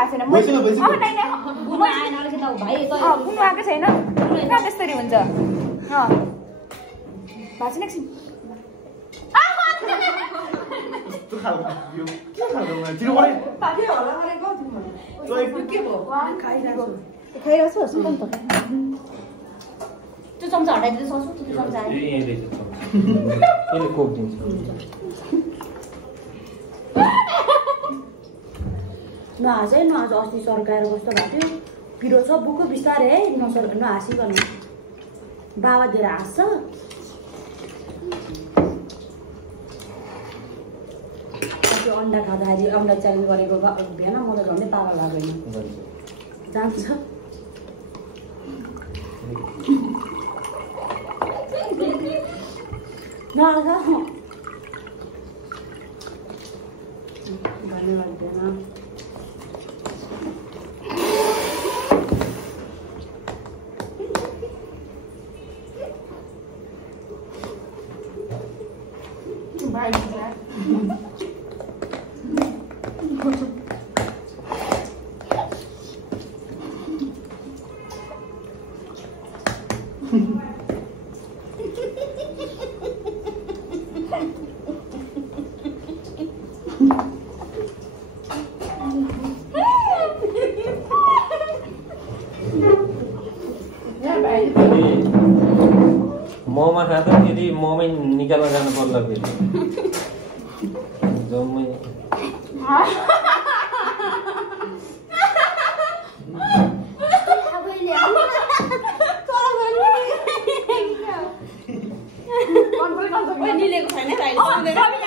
भएको छैन बुनु आएन अलिकति त भाइ त बुनु आएको छैन कहाँ त्यसरी हुन्छ भएको छैन एकछिन खाइरहेको छु त्यो चम्चा हटाइदिँदै सक्छु त्यो चम्चा नहाँस है नहाँस अस्ति सर्काएर कस्तो भएको थियो पिरो छ बुको बिस्तारै है नहाँसिकन बाबा दिएर हाँस्छ त्यो अन्डा खाँदाखेरि अन्डा च्यालेन्ज गरेको भएन मलाई झन् तारा लाग्दैन जान्छ नहाँस भन्ने लाग्दैन मोमा खाँदा फेरि मोमै निकाल्न जानु पर्ला फेरि जम्मै निलेको छैन